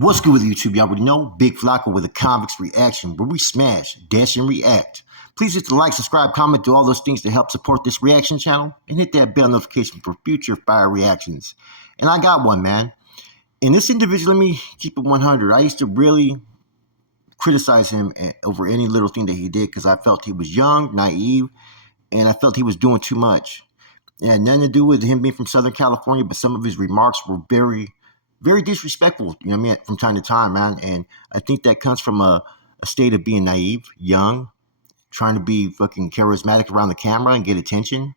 What's good with YouTube? You already know. Big Flocka with a convicts reaction where we smash, dash, and react. Please hit the like, subscribe, comment, do all those things to help support this reaction channel, and hit that bell notification for future fire reactions. And I got one, man. And this individual, let me keep it 100. I used to really criticize him over any little thing that he did because I felt he was young, naive, and I felt he was doing too much. It had nothing to do with him being from Southern California, but some of his remarks were very disrespectful, you know what I mean, from time to time, man. And I think that comes from a state of being naive, young, trying to be fucking charismatic around the camera and get attention.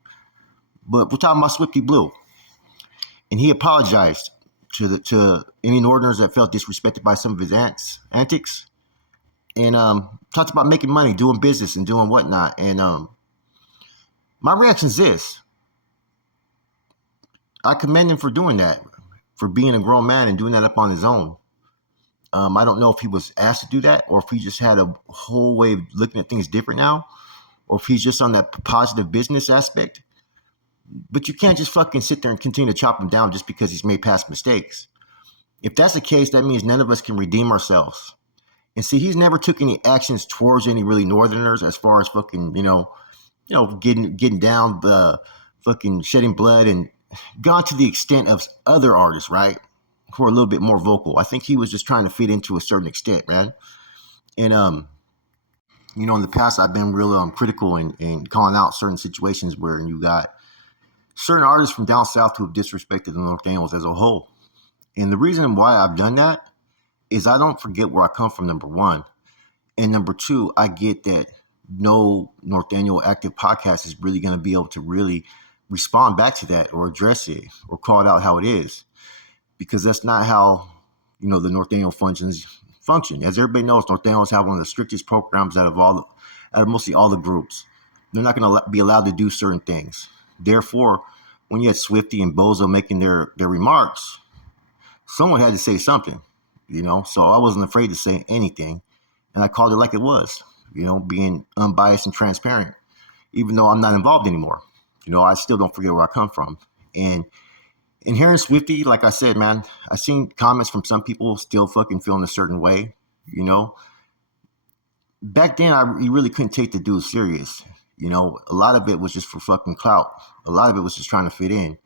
But we're talking about Swifty Blue. And he apologized to any Northerners that felt disrespected by some of his antics. And talked about making money, doing business, and doing whatnot. And my reaction is this. I commend him for doing that, for being a grown man and doing that up on his own. I don't know if he was asked to do that or if he just had a whole way of looking at things different now, or if he's just on that positive business aspect. But you can't just fucking sit there and continue to chop him down just because he's made past mistakes. If that's the case, that means none of us can redeem ourselves. And see, he's never took any actions towards any really Northerners as far as fucking, getting down, the fucking shedding blood, and gone to the extent of other artists, right, who are a little bit more vocal. I think he was just trying to fit into a certain extent, man. And in the past, I've been real critical in calling out certain situations where you got certain artists from down south who have disrespected the North Daniels as a whole. And the reason why I've done that is I don't forget where I come from, number one. And number two, I get that no North Daniel active podcast is really going to be able to really respond back to that or address it or call it out how it is, because that's not how the North Daniel function. As everybody knows, North Daniels have one of the strictest programs out of mostly all the groups. They're not going to be allowed to do certain things. Therefore, when you had Swifty and Bozo making their remarks, someone had to say something, so I wasn't afraid to say anything, and I called it like it was, being unbiased and transparent, even though I'm not involved anymore. I still don't forget where I come from. And hearing Swifty, like I said, man, I've seen comments from some people still fucking feeling a certain way, Back then, you really couldn't take the dude serious. A lot of it was just for fucking clout. A lot of it was just trying to fit in.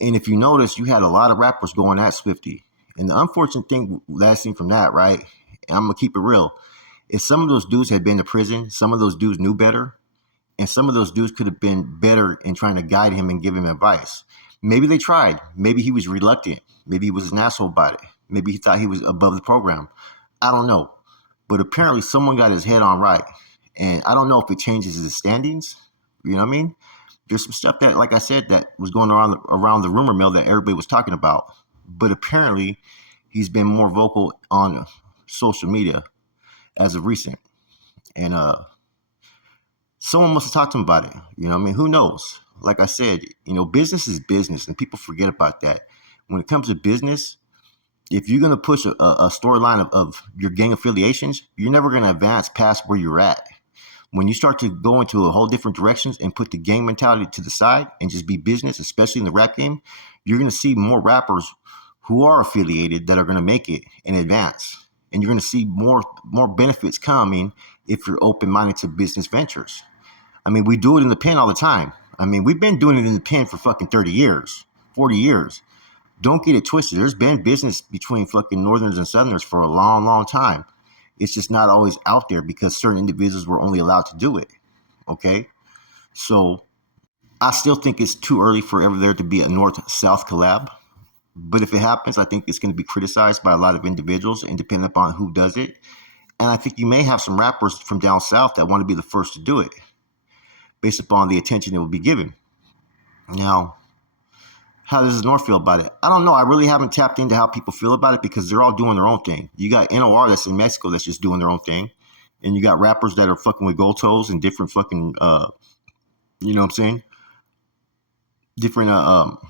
And if you notice, you had a lot of rappers going at Swifty. And the unfortunate thing that I seen from that, right, and I'm going to keep it real, is some of those dudes had been to prison. Some of those dudes knew better. And some of those dudes could have been better in trying to guide him and give him advice. Maybe they tried. Maybe he was reluctant. Maybe he was an asshole about it. Maybe he thought he was above the program. I don't know. But apparently someone got his head on right. And I don't know if it changes his standings. You know what I mean? There's some stuff that, like I said, that was going around the rumor mill that everybody was talking about. But apparently he's been more vocal on social media as of recent. And someone must have talked to him about it. Who knows? Like I said, business is business, and people forget about that. When it comes to business, if you're going to push a storyline of your gang affiliations, you're never going to advance past where you're at. When you start to go into a whole different directions and put the gang mentality to the side and just be business, especially in the rap game, you're going to see more rappers who are affiliated that are going to make it and advance. And you're going to see more benefits coming if you're open-minded to business ventures. We do it in the pen all the time. We've been doing it in the pen for fucking 30 years, 40 years. Don't get it twisted. There's been business between fucking Northerners and Southerners for a long, long time. It's just not always out there because certain individuals were only allowed to do it. Okay? So I still think it's too early for ever there to be a North-South collab. But if it happens, I think it's going to be criticized by a lot of individuals and depending upon who does it. And I think you may have some rappers from down south that want to be the first to do it based upon the attention it will be given. Now, how does the North feel about it? I don't know. I really haven't tapped into how people feel about it because they're all doing their own thing. You got NOR that's in Mexico that's just doing their own thing. And you got rappers that are fucking with gold toes and different fucking, different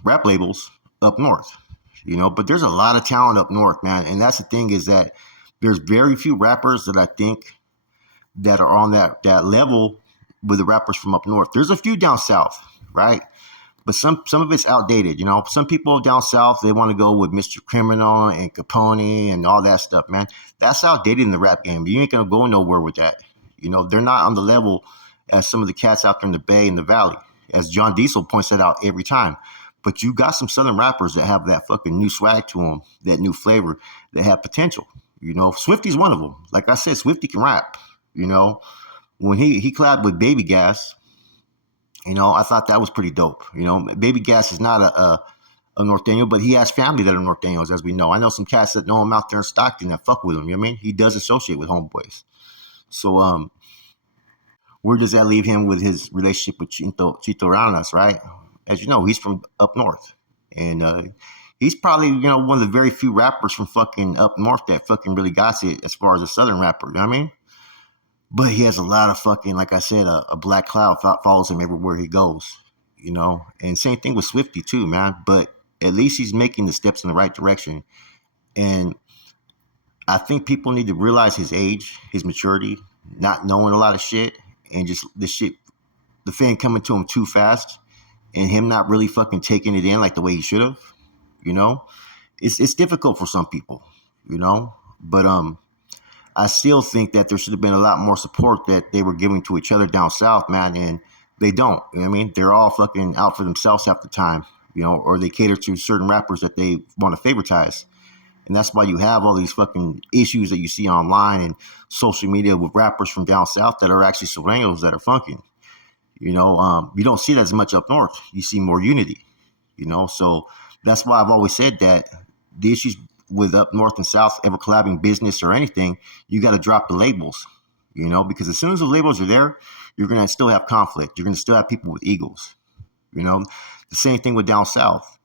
rap labels up north. But there's a lot of talent up north, man. And that's the thing is that there's very few rappers that I think that are on that level with the rappers from up north. There's a few down south, right? but some of it's outdated. Some people down south, they want to go with Mr. Criminal and Capone and all that stuff, man. That's outdated in the rap game. You ain't gonna go nowhere with that. They're not on the level as some of the cats out there in the Bay and the Valley, as John Diesel points that out every time. But you got some Southern rappers that have that fucking new swag to them, that new flavor, that have potential. Swifty's one of them. Like I said, Swifty can rap. When he collabed with Baby Gas, I thought that was pretty dope. Baby Gas is not a Norteño, but he has family that are Norteños, as we know. I know some cats that know him out there in Stockton that fuck with him. You know what I mean? He does associate with homeboys. So, where does that leave him with his relationship with Chito Ranas, right? As you know, he's from up north. And he's probably, one of the very few rappers from fucking up north that fucking really got it as far as a Southern rapper. You know what I mean? But he has a lot of fucking, like I said, a black cloud follows him everywhere he goes, And same thing with Swifty too, man. But at least he's making the steps in the right direction. And I think people need to realize his age, his maturity, not knowing a lot of shit, and just the fame coming to him too fast, and him not really fucking taking it in like the way he should have. It's difficult for some people, But I still think that there should have been a lot more support that they were giving to each other down south, man, and they don't. You know what I mean? They're all fucking out for themselves half the time, or they cater to certain rappers that they want to favoritize. And that's why you have all these fucking issues that you see online and social media with rappers from down south that are actually Sureños that are funking. You don't see that as much up north. You see more unity, So that's why I've always said that the issues with up north and south ever collabing business or anything, you got to drop the labels, because as soon as the labels are there, you're going to still have conflict. You're going to still have people with egos, The same thing with down south,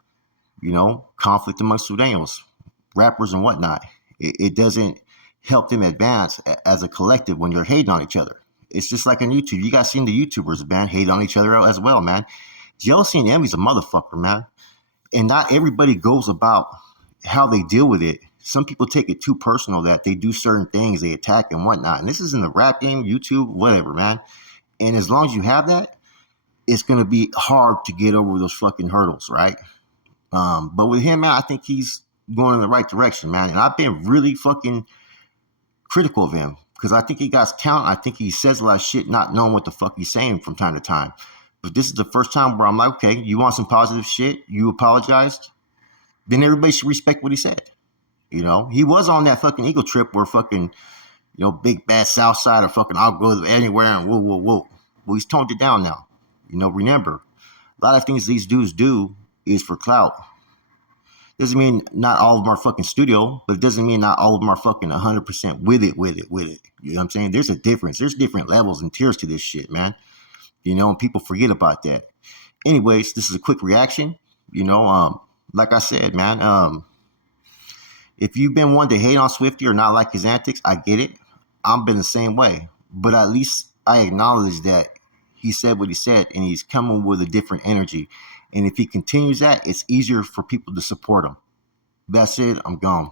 conflict amongst Sureños, rappers and whatnot. It doesn't help them advance as a collective when you're hating on each other. It's just like on YouTube. You guys seen the YouTubers, man, hate on each other as well, man. Jealousy and envy's a motherfucker, man. And not everybody goes about how they deal with it. Some people take it too personal that they do certain things, they attack and whatnot. And this is in the rap game, YouTube, whatever, man. And as long as you have that, it's going to be hard to get over those fucking hurdles, right? But with him, man, I think he's going in the right direction, man. And I've been really fucking critical of him because I think he got talent. I think he says a lot of shit not knowing what the fuck he's saying from time to time. But this is the first time where I'm like, okay, you want some positive shit? You apologized? Then everybody should respect what he said. He was on that fucking ego trip where fucking, big bad South Side or fucking I'll go anywhere and whoa, whoa, whoa. Well, he's toned it down now. Remember, a lot of things these dudes do is for clout. Doesn't mean not all of them are fucking studio, but it doesn't mean not all of them are fucking 100% with it. You know what I'm saying? There's a difference. There's different levels and tiers to this shit, man. And people forget about that. Anyways, this is a quick reaction. Like I said, man, if you've been one to hate on Swifty or not like his antics, I get it. I've been the same way. But at least I acknowledge that he said what he said and he's coming with a different energy. And if he continues that, it's easier for people to support him. That's it. I'm gone.